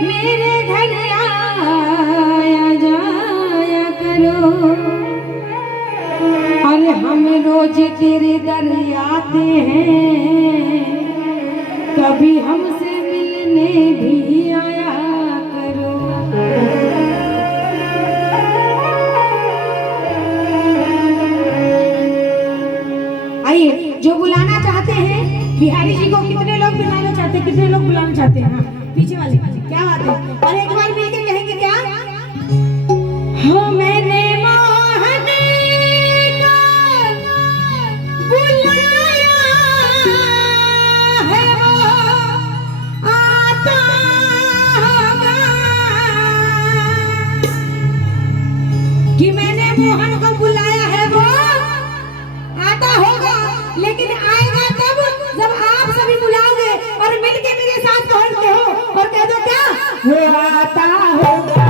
मेरे घर आया जाया करो। अरे हम रोज तेरे दर आते हैं, कभी हमसे मिलने भी आया करो। आइए, जो बुलाना चाहते हैं बिहारी जी को, कितने लोग बुलाना चाहते हैं, कितने लोग बुलाना चाहते हैं? हाँ, पीछे वाले, क्या बात है। और एक बार मिलकर कहेंगे क्या? हो मैंने मोहन को बुलाया है, वो आता होगा। कि मैंने मोहन को बुलाया है, वो आता होगा, लेकिन आएगा तब जब आप सभी बुलाओगे और मिलके मेरे साथ पहुंचते हो और कह दो क्या? वो आता होगा।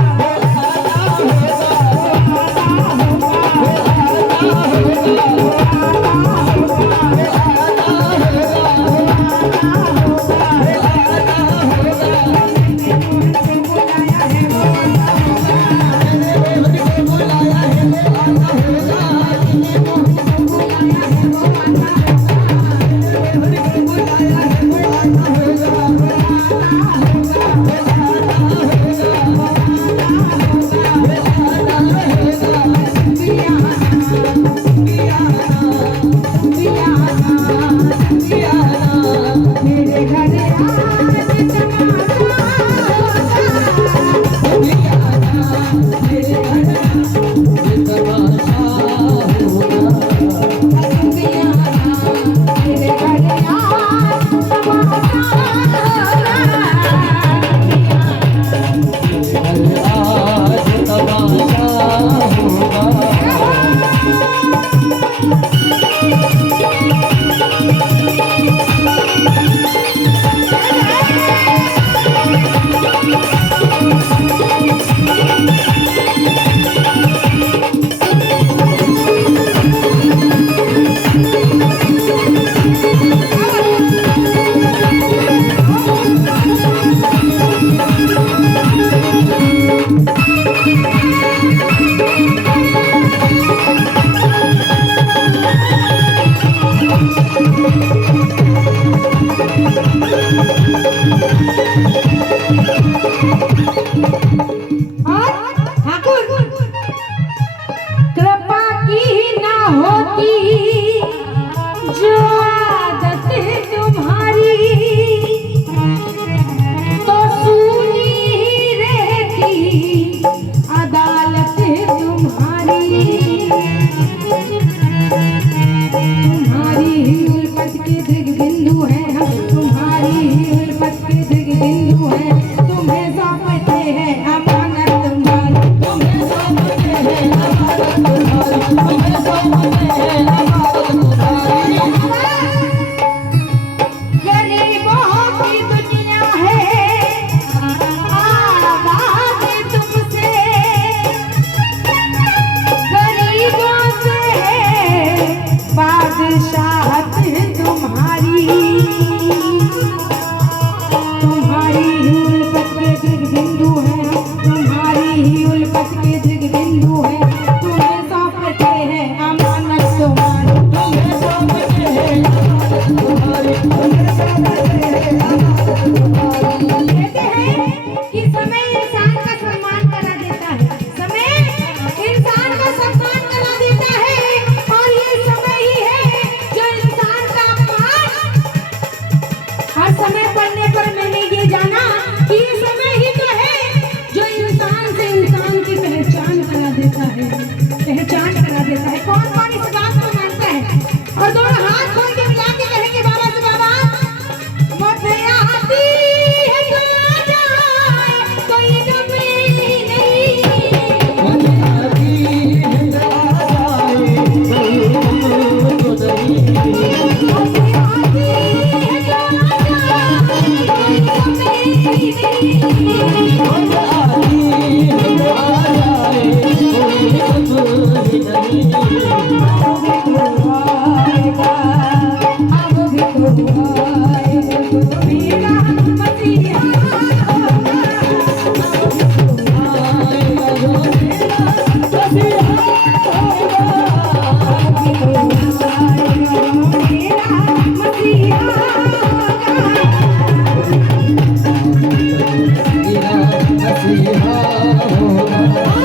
मेरा मसीहा होगा।